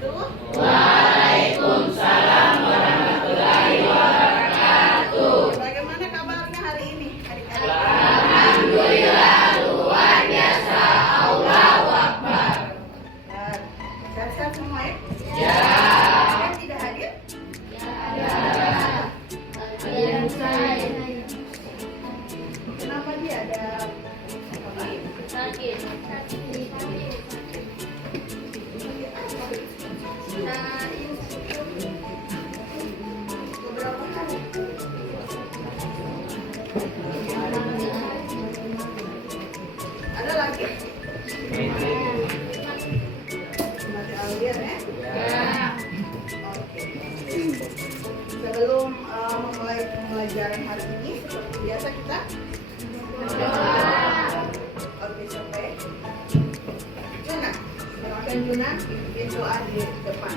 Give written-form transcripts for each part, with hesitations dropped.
wabarakatuh. Waalaikumsalam warahmatullahi wabarakatuh. Bagaimana kabarnya hari ini? Adik-adik? Alhamdulillah luar biasa. Allahu Akbar. Sehat-sehat semua ya? Ya. Yang tidak hadir? Kenapa dia ada apa? Sakit. Beberapa hari. Ada lagi? Masih alir ya? Oke. Sebelum memulai pembelajaran hari ini, seperti biasa kita oke, sampai Juna. Silakan Juna, pimpin doa di depan.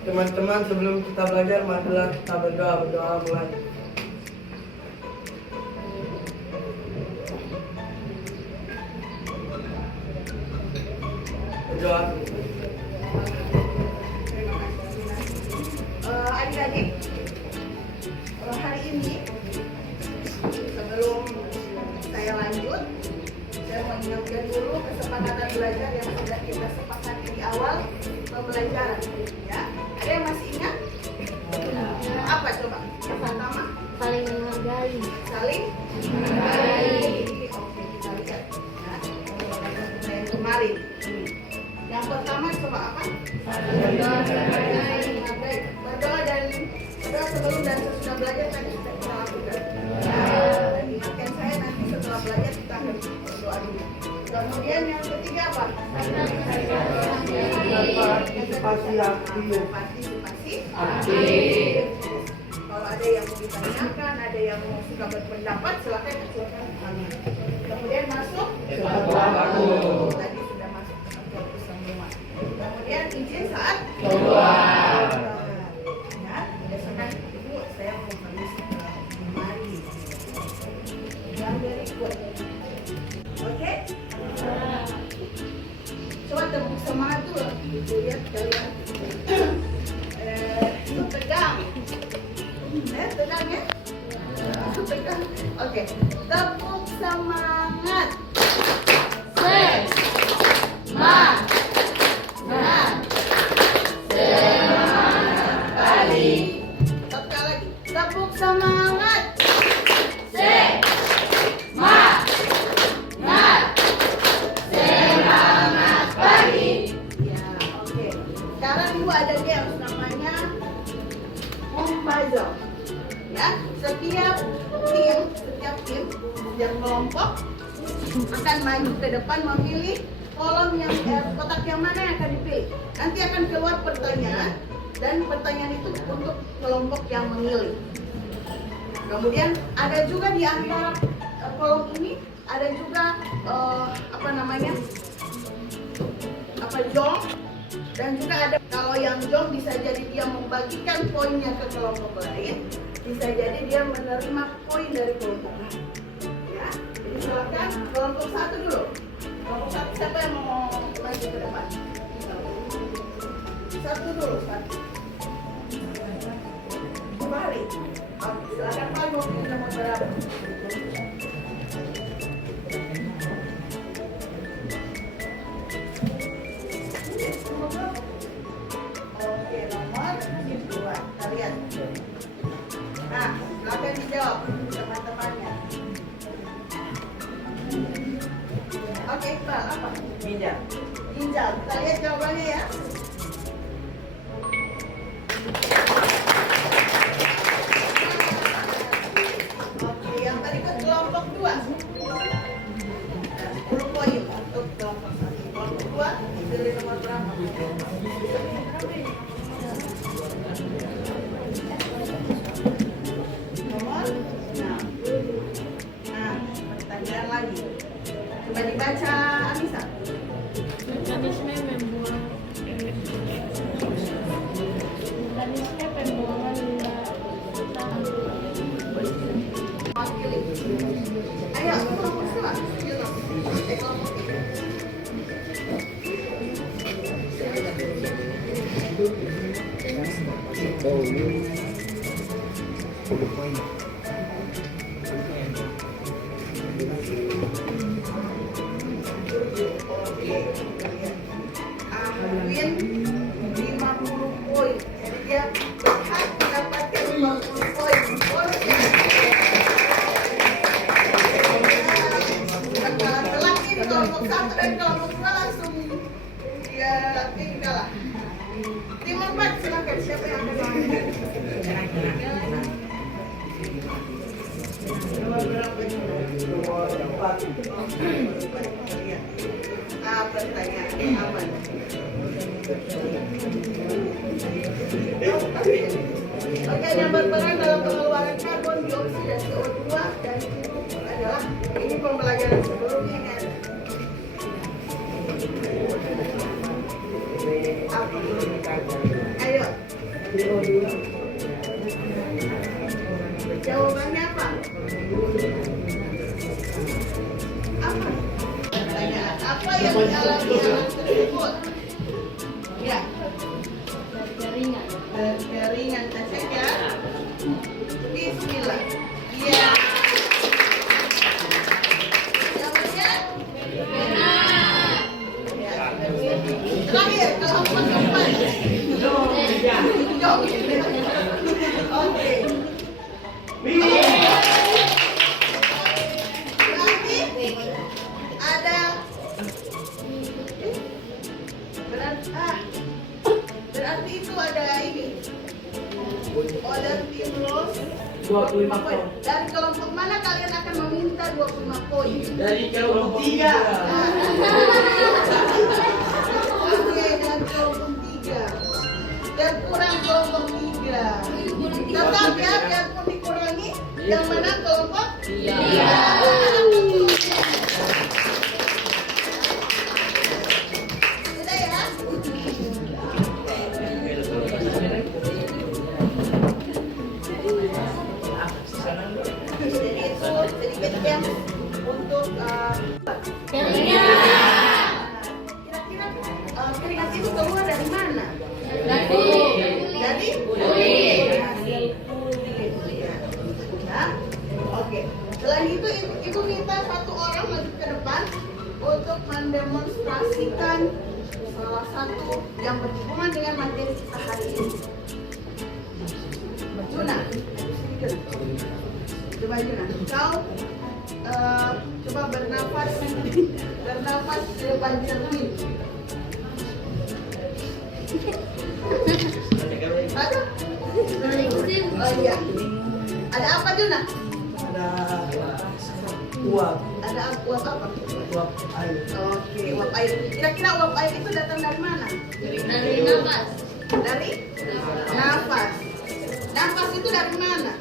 Teman-teman, sebelum kita belajar, marilah kita berdoa mulai. Berdoa. Terima kasih Juna. Adik-adik, hari ini sebelum saya lanjut, saya mau ingatkan dulu kesepakatan belajar yang sudah kita sepakati di awal pembelajaran. Ya, ada yang masih ingat? Apa coba? Yang pertama, Saling menghargai. saling menghargai. Oke, kita lihat. Ya, yang kemarin. Yang pertama coba apa? Menghargai. Berdoa sebelum dan sesudah belajar tadi sudah kita lakukan. Dan ingatkan saya nanti setelah belajar kita akan berdoa dulu. Kemudian yang ketiga apa? Partisipasi aktif. Partisipasi Aktif. Kalau ada yang mau ditanyakan, ada yang mau suka berpendapat, silakan ajukan kami. Kemudian masuk Tepat waktu. Tadi sudah masuk tepat waktu semua. Kemudian izin saat Doa. Ya, berdasarkan itu saya mau permisi ke lemari. Yang dari kuat. Oke? Coba tepuk semangat dulu. Lihat kalian. Itu tegang. Tegang ya? Tegang. Oke. Tepuk semangat. Sekali lagi. Tepuk semangat. Ya, oke. Sekarang ibu ada games namanya puzzle. Ya, setiap tim yang kelompok akan maju ke depan memilih kolom yang kotak yang mana yang akan dipilih. Nanti akan keluar pertanyaan dan pertanyaan itu untuk kelompok yang memilih. Kemudian ada juga di antara kolom ini ada juga jong, dan juga ada kalau yang jong bisa jadi dia membagikan poinnya ke kelompok lain, bisa jadi dia menerima poin dari kelompok lain. Ya, jadi silakan kelompok satu dulu. Kelompok satu siapa yang mau maju ke depan? Satu dulu, satu. Kembali. Oke, silakan Pak, mau pilih nomor berapa? Oke, nomor 2. Kita lihat. Nah, silakan dijawab teman-temannya. Oke, Iqbal, apa? Ginjal. Ginjal. Kita lihat jawabannya ya. Oke, yang tadi ke kelompok 2. 10 poin untuk kelompok 1. Kelompok 2 dari nomor berapa? Nomor 6. Nah, pertanyaan lagi. Coba dibaca, Anissa. Mekanisme pembuangan limbah Ayo, kelompok 2. Ahwin 50 poin. Jadi dia berhak mendapatkan 50 poin. Laki di kelompok 1 dan kelompok 2 langsung dia tinggal. Tim 4 silakan, siapa yang akan melakukan? Nomor berapa itu? Nomor 4. Pertanyaan aman. Oke, yang berperan dalam pengeluaran karbon dioksida CO2 dan itu adalah ini pembelajaran sebelumnya kan. Apa? Ayo. Jawabannya apa? Apa? Pertanyaan apa yang dialami anak tersebut? Ya. Jaringan. Jaringan cek ya. Bismillah. Iya. Jawabannya benar. Ya. Terakhir kelompok 4. Jauh. Oke. Berarti itu ada ini. Order tim los 25 poin. Dari kelompok mana kalian akan meminta 25 poin? Dari kelompok 3. Oke, dari kelompok 3. Dan kurang kelompok 3. Tetap ya, biarpun dikurangi. Yang mana kelompok? Iya. Sudah ya? Jadi itu sedikit yang untuk Jaringan. kira-kira keringat itu keluar dari mana? Dari Kulit. hasil kulit. Ya. Oke. Selain itu ibu minta satu orang maju ke depan untuk mendemonstrasikan salah satu yang berhubungan dengan materi kita hari ini. Juna, coba Juna, kau coba bernafas di depan cermin. Ada? Oh iya. Ada apa Juna? Ada uap. Ada uap apa? Uap air. Oke, uap air. Kira-kira uap air itu datang dari mana? Dari nafas. Dari nafas. Nafas itu dari mana?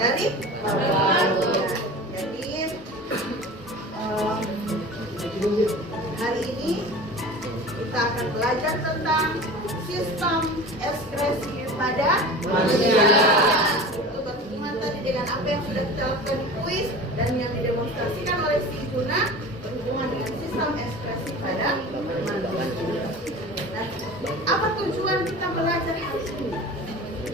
Dari paru. Jadi hari ini kita akan belajar tentang sistem ekskresi pada manusia. Itu berhubungan tadi dengan apa yang sudah kita lakukan di kuis dan yang didemonstrasikan oleh si Juna berhubungan dengan sistem ekspresi pada manusia. Nah, apa tujuan kita belajar hari ini?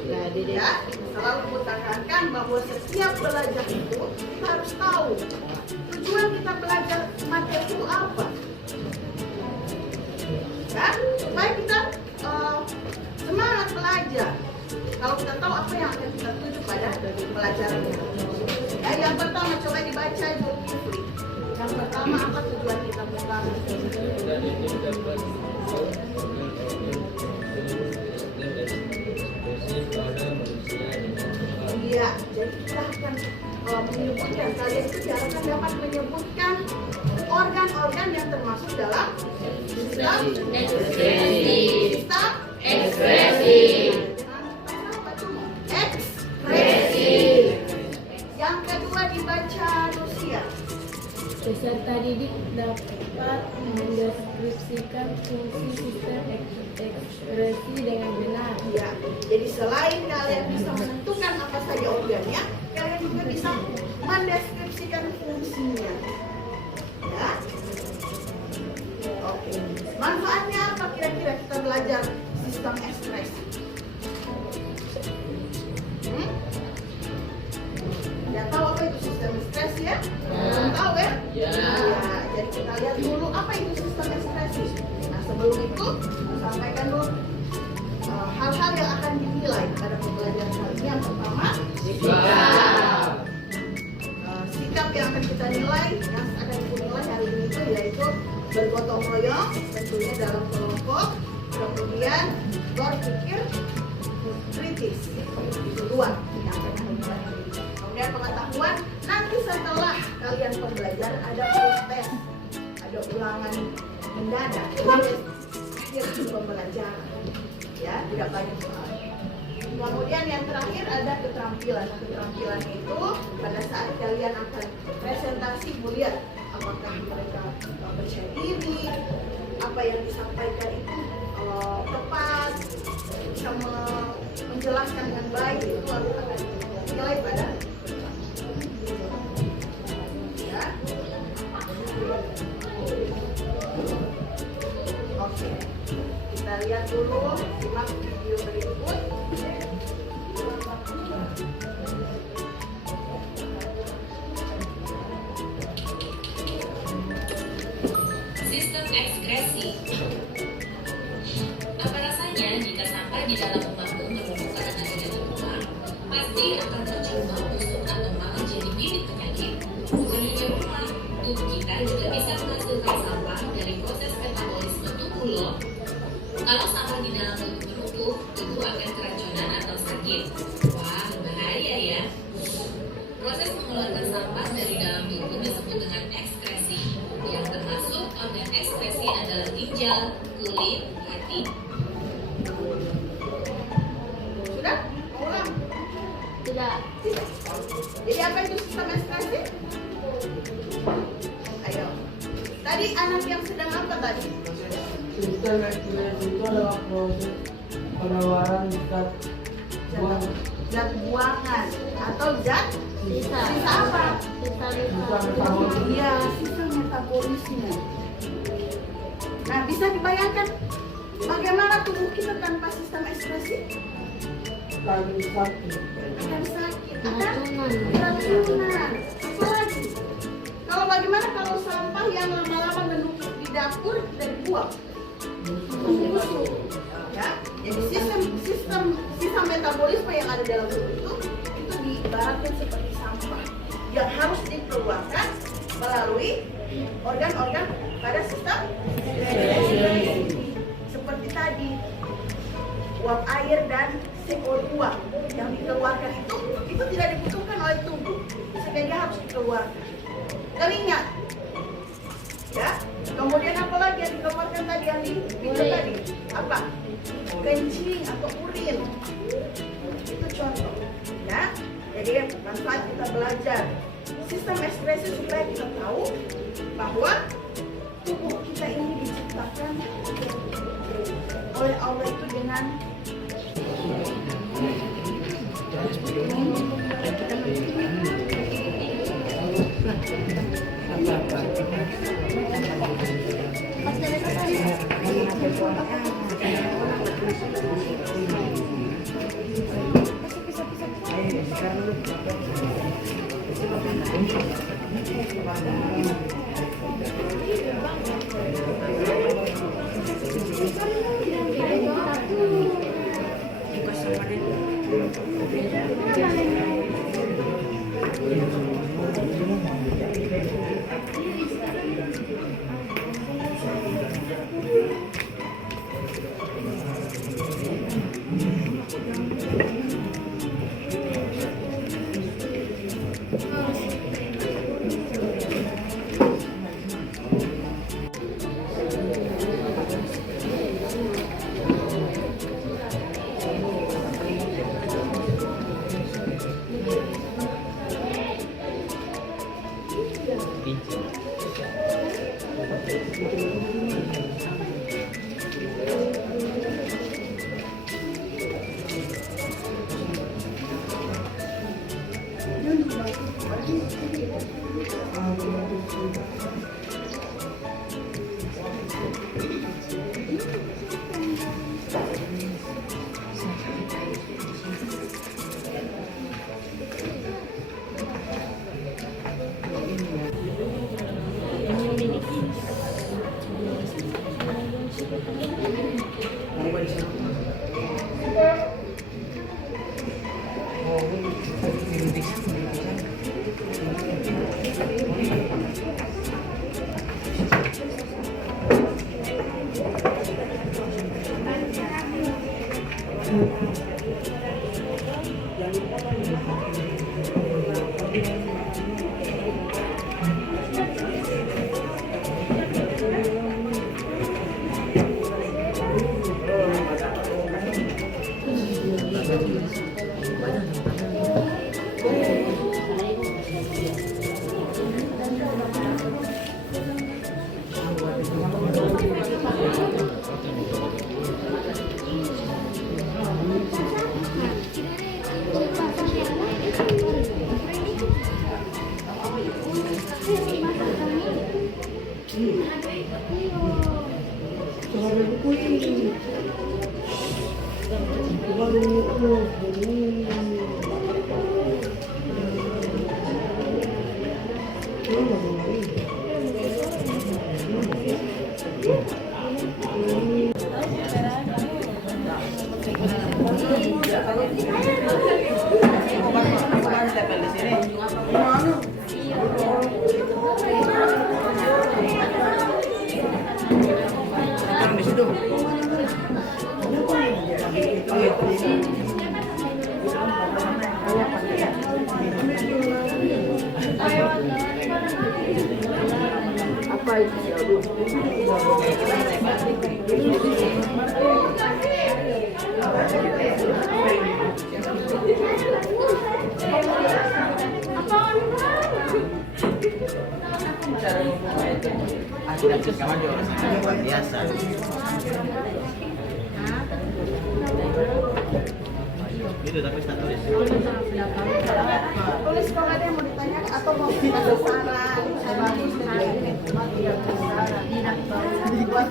Nah, ya, selalu kutekankan bahwa setiap belajar itu kita harus tahu tujuan kita belajar materi itu apa. Ya, supaya kita semangat belajar. Kalau kita tahu apa yang akan kita tuju pada pelajaran itu. Ya, yang pertama coba dibaca Zulkifli. Yang pertama apa tujuan kita pertama? Iya, jadi kita akan menyebutkan kalian itu diharapkan dapat menyebutkan organ-organ yang termasuk dalam sistem Ekspresi. sistem Ekspresi. apa tuh? Ekspresi. Yang kedua dibaca Rusia. Peserta didik dapat mendeskripsikan fungsi sistem ekspresi dengan benar. Ya, jadi selain kalian bisa menentukan apa saja organnya, kalian juga bisa mendeskripsikan fungsinya. Ya. Oke. Manfaatnya apa kira-kira kita belajar sistem ekspresi? lihat dulu apa itu sistem ekspresi. Nah, sebelum itu sampaikan dulu hal-hal yang akan dinilai pada pembelajaran kali ini. Yang pertama, sikap yang akan kita nilai, yang akan kita nilai hari ini itu yaitu bergotong royong, tentunya dalam kelompok, kemudian berpikir kritis. Itu dua yang akan kita nilai. Kemudian pengetahuan, nanti setelah kalian pembelajaran ada proses, ada ulangan mendadak. Ini akhir pembelajaran, ya tidak banyak soal. Kemudian yang terakhir ada keterampilan. Keterampilan itu pada saat kalian akan presentasi melihat apakah mereka percaya diri, apa yang disampaikan itu tepat, bisa menjelaskan dengan baik, itu akan nilai pada ya. Oke, kita lihat dulu, simak video berikut. Sistem ekskresi. Apa rasanya jika sampah di dalam rumahmu menumbuhkan anak-anak di rumah? Pasti akan tercemar busuk atau malah jadi bibit penyakit. Bukan hanya rumah, tubuh kita juga bisa menghasilkan sampah dari proses metabolisme tubuh loh. Kalau sampah di dalam tubuh menumpuk, tubuh akan keracunan atau sakit. Wah, bahaya ya. Proses mengeluarkan sampah dari dalam tubuh disebut dengan ekskresi. Yang termasuk organ ekskresi adalah ginjal, kulit, hati. Sudah? Mau ulang? Tidak. Tidak. Jadi apa itu sistem ekspresi? Ayo. Tadi anak yang sedang apa tadi? Sistem ekspresi itu adalah proses penawaran Zat buangan atau zat Sisa. sisa apa? Sisa metabolisme. Iya, sisa metabolisme. Nah, bisa dibayangkan bagaimana tubuh kita tanpa sistem ekspresi? akan sakit. Akan sakit, akan Keracunan. keracunan. Apalagi kalau bagaimana kalau sampah yang lama-lama menumpuk di dapur dan dibuang? Busuk. Ya, jadi sistem metabolisme yang ada dalam tubuh itu diibaratkan seperti sampah yang harus dikeluarkan melalui organ-organ pada sistem seperti tadi uap air dan CO2 yang dikeluarkan itu tidak dibutuhkan oleh tubuh sehingga dia harus dikeluarkan. Keringat, ya. Kemudian apa lagi yang dikeluarkan tadi yang di video tadi? Apa? Kencing atau urin. Itu contoh, ya. Jadi manfaat kita belajar sistem ekspresi supaya kita tahu bahwa tubuh kita ini diciptakan oleh Allah itu dengan memiliki Kawan juga rasanya luar biasa. Itu tapi tak tulis. Tulis kalau ada yang mau ditanya atau mau kasih saran. Saya bagus dengan ini. Luar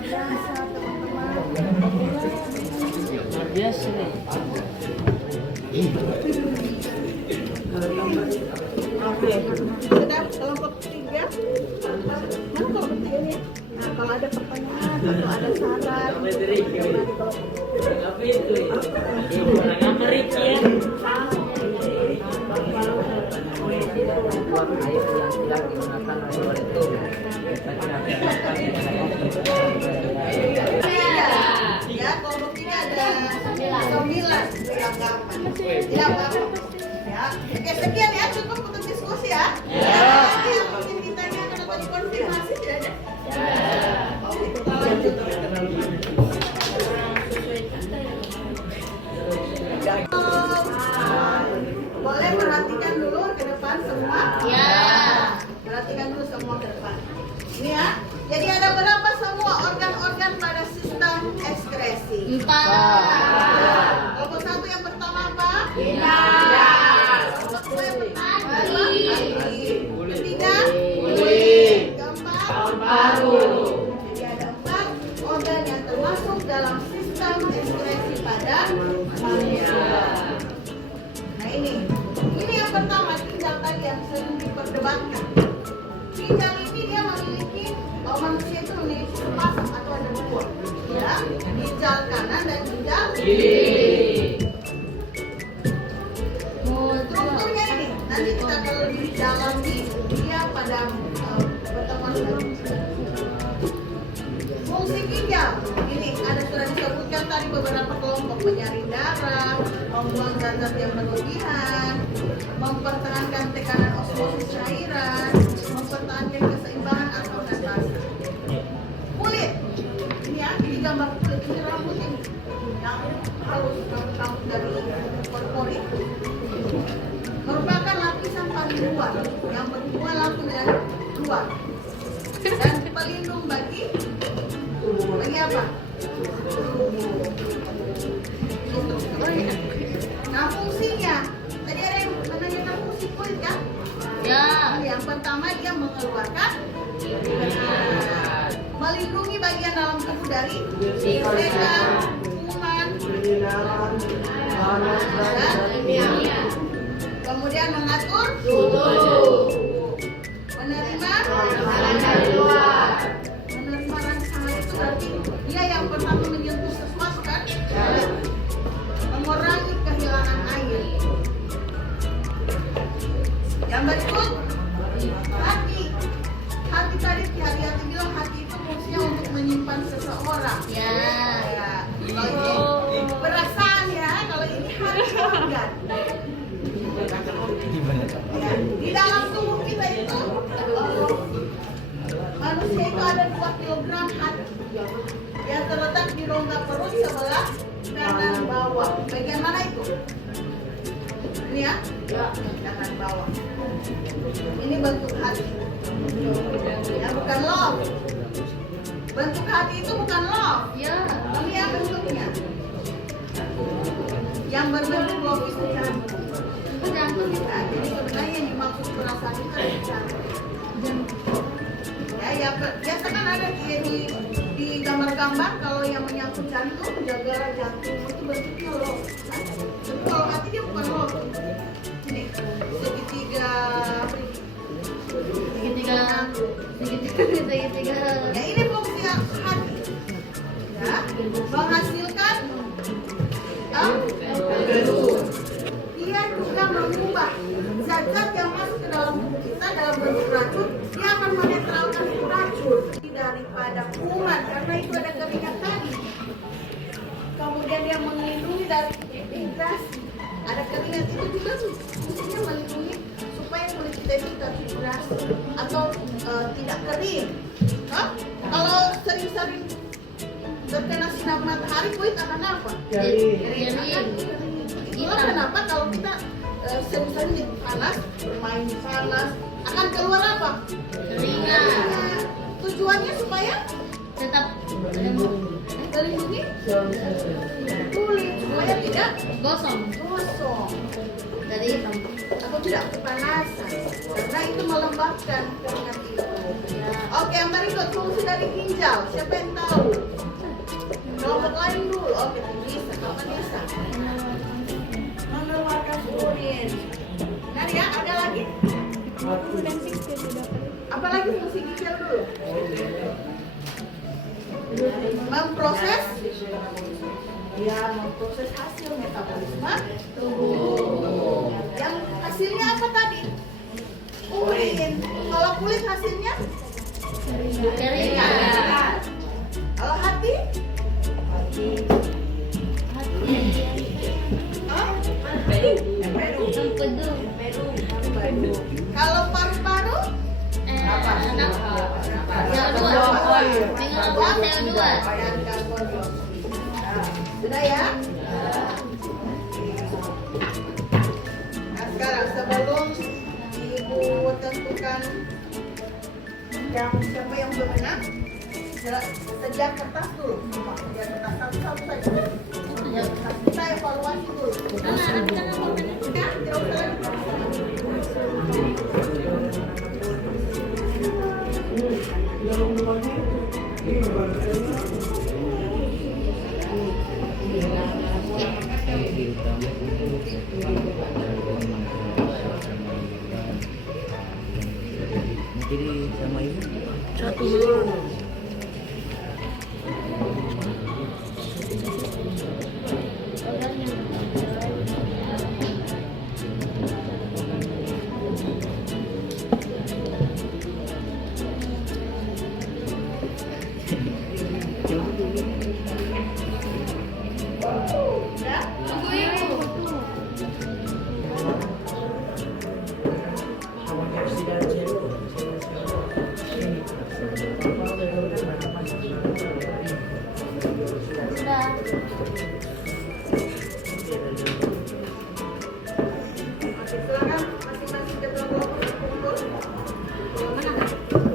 biasa teman-teman. Luar biasa nih. Oke, sudah kelompok 3. Mana kelompok 3 ini? Nah, kalau ada pertanyaan atau ada saran, Apa itu? Orang Amerika ya. Buat air yang tidak digunakan oleh luar itu. ya kelompok 3 ada 9 perlengkapan. Ya, Bapak. Ya, oke sekian ya, cukup untuk diskusi ya. Nanti yang mungkin ditanyakan atau dikonfirmasi tidak ada. Oke, kita lanjut. Boleh perhatikan dulu ke depan semua? Ya. Perhatikan dulu semua ke depan. Ini ya. Jadi ada berapa semua organ-organ pada sistem ekskresi? 4. Kelompok 1 yang pertama apa? Kelompok 2 yang pertama hati. Ketiga? Kulit. Keempat? Paru. Jadi ada 4 organ yang termasuk dalam sistem ekskresi pada manusia. Nah ini yang pertama ginjal tadi yang sering diperdebatkan. Ginjal ini dia memiliki, manusia itu memiliki sepasang atau ada 2, ya, ginjal kanan dan ginjal kiri. Strukturnya ini nanti kita kalau di dalam dia pada pertemuan fungsi ginjal ini ada sudah disebutkan tadi beberapa kelompok: menyaring darah, membuang zat-zat yang berlebihan, mempertahankan tekanan osmosis cairan, mempertahankan keseimbangan atau natasi. Kulit ini ya, ini gambar kulit, ini rambut ini yang halus, rambut dari korporit, merupakan lapisan paling luar yang berhubungan langsung dengan luar dan pelindung bagi apa? Nah fungsinya, tadi ada yang menanyakan fungsi kulit kan? Ya. Yang pertama dia mengeluarkan melindungi bagian dalam tubuh dari infeksi, kuman, dan kemudian mengatur suhu, menerima rangsangan dari luar. Menerima rangsangan itu berarti dia yang itu ada 2 kilogram hati yang terletak di rongga perut sebelah kanan bawah. Bagian mana itu? Ini ya? Kanan bawah. Ini bentuk hati. Ya, bukan love. Bentuk hati itu bukan love. Ya. Ini ya bentuknya. Yang berbentuk love itu jantung. Itu jantung. Nah, jadi sebenarnya yang dimaksud perasaan itu adalah jantung. Ya, biasa kan ada di gambar-gambar kalau yang menyangkut jantung, jagalah jantung itu bentuknya love. Tapi kalau hati dia bukan love. Ini segitiga apa ini? Segitiga. Ya ini fungsi hati. Ya, menghasilkan empedu. Dia juga mengubah zat-zat yang masuk ke dalam tubuh kita dalam bentuk racun. Dia akan menetralkan racun daripada kuman karena itu ada keringat tadi. Kemudian dia melindungi dari dehidrasi. Ada keringat itu juga fungsinya melindungi supaya kulit kita itu tidak dehidrasi atau tidak kering. Kalau sering-sering terkena sinar matahari, kulit akan apa? Jadi Itulah kenapa kalau kita sering-sering di panas, bermain di panas, akan keluar apa? keringat. Tujuannya supaya Tetap melindungi kulit supaya tidak gosong gosong dari hitam. atau tidak kepanasan karena itu melembabkan keringat itu. Oke, yang berikut fungsi dari ginjal. Siapa yang tahu? Kelompok lain dulu. Oke, bisa. Apa bisa? Mengeluarkan urin. Nah ya, ada lagi? Apa lagi fungsi ginjal dulu? Memproses hasil metabolisme tubuh. Yang hasilnya apa tadi? Urin. Kalau kulit hasilnya Keringat. Kalau hati? Hah? Empedu. Kalau paru-paru? CO2. Tinggal CO2. Dan karbon dioksida. Sudah ya? Nah, sekarang sebelum Ibu tentukan siapa yang berwenang, sejak kertas dulu. Sejak kertas satu-satu saja. Kita evaluasi dulu. Ya, tidak usah lagi. Jadi sama ibu Ya? Silakan masing-masing ketua kelompok berkumpul.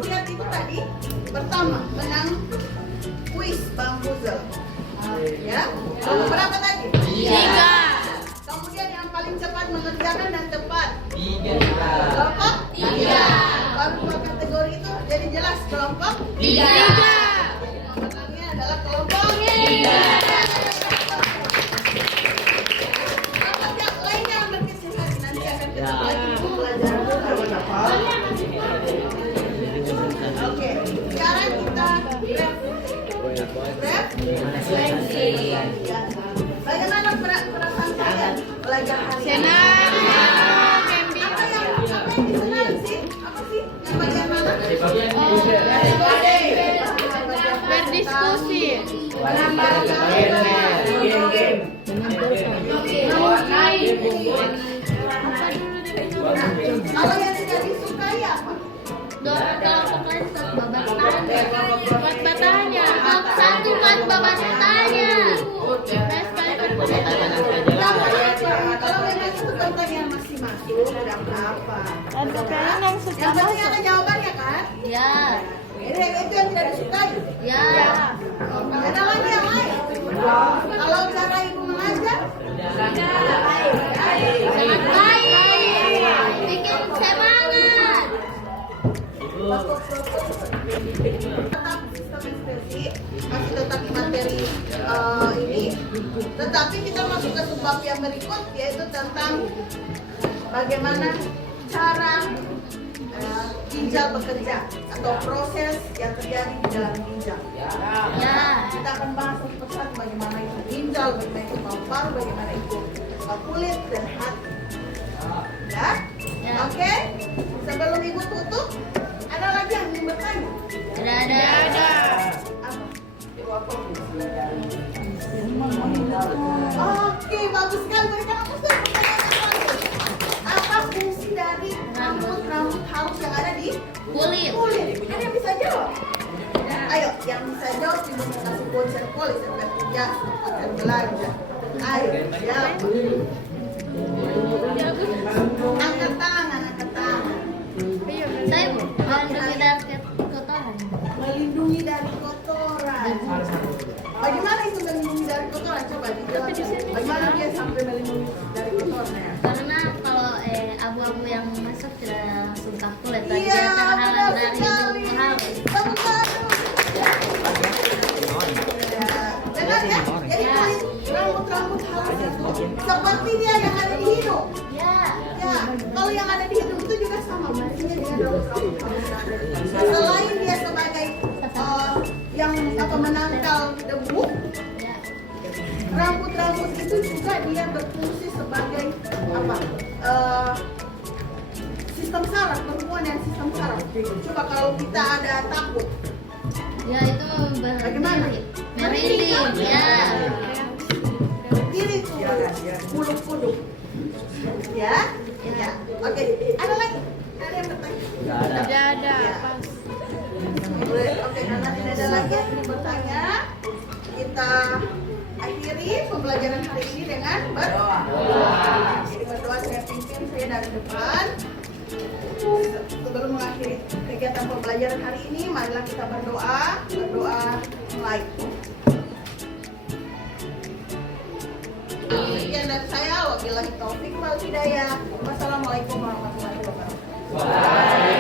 Lihat itu tadi pertama menang kuis Bang Puzel. Ya, kelompok berapa tadi? 3. Kemudian yang paling cepat mengerjakan dan tepat. 3. Kelompok 3. Baru 2 kategori itu jadi jelas kelompok 3. Jadi pemenangnya adalah kelompok 3. Kelompok yang lainnya berkecil hati nanti akan kita bagi pelajaran bersama. Oke, sekarang kita refleksi. Bagaimana perasaan kalian belajar hari ini? Apa yang disenangi sih? Apa sih? Yang bagian mana? Berdiskusi. Kalau yang tidak disukai apa? Dorong kelompok lain babat tanya. Buat batanya. Satu kan babat tanya. Kalau memang itu pertanyaan masih masuk, tidak apa-apa. Ada kayaknya yang suka Yang penting masuk. ada jawabannya kan? Ya. Ini itu yang tidak disukai. Ya. Ada lagi yang lain? Kalau cara ibu mengajar? Sangat baik. Bikin semangat. Tetap sistem ekspresi masih tetap materi ini, tetapi kita masuk ke bab yang berikut, yaitu tentang bagaimana cara ginjal bekerja atau proses yang terjadi di dalam ginjal. Ya. Kita akan bahas satu persatu bagaimana itu ginjal, bagaimana itu paru-paru, bagaimana itu kulit dan hati. Ya? Ya. Oke? Sebelum ibu tutup, ada lagi yang ingin bertanya? Ada. Apa? Oke, bagus sekali. Berikan aku pertanyaan yang bagus. Apa fungsi dari rambut halus yang ada di Kulit. kulit? Ada yang bisa jawab? Ayo, yang bisa jawab ibu kasih voucher polis ya, voucher belanja. Ayo, jawab. Angkat tangan, angkat tangan. Saya melindungi dari kotoran. Melindungi dari kotoran. Bagaimana itu melindungi dari kotoran? Coba dijelaskan. Bagaimana dia sampai melindungi dari kotoran? Karena kalau abu-abu yang masuk tidak langsung ke kulit, tapi Iya, dia terhalang benar dari sekali. hidung halus. Tepuk tangan. Dengar ya, jadi rambut-rambut halus itu seperti dia yang ada di hidung. Ya. Ya, kalau yang ada di hidung itu juga sama fungsinya dengan rambut-rambut halus yang ada di hidung. Selain dia sebagai yang menangkal debu, Ya. rambut-rambut itu juga dia berfungsi sebagai apa? Sistem saraf, perempuan dan sistem saraf. Coba kalau kita ada takut, Ya itu Bagaimana? merinding. Ya. berdiri tuh, bulu kuduk. Ya, ya. Oke, ada lagi? Ada yang bertanya? Ada. Ya. Oke, karena tidak ada lagi yang ingin bertanya, kita akhiri pembelajaran hari ini dengan berdoa. Jadi berdoa saya pimpin saya dari depan. Sebelum mengakhiri kegiatan pembelajaran hari ini, marilah kita berdoa mulai. Sekian dari saya, wabillahi taufik wal hidayah. Wassalamualaikum warahmatullahi wabarakatuh.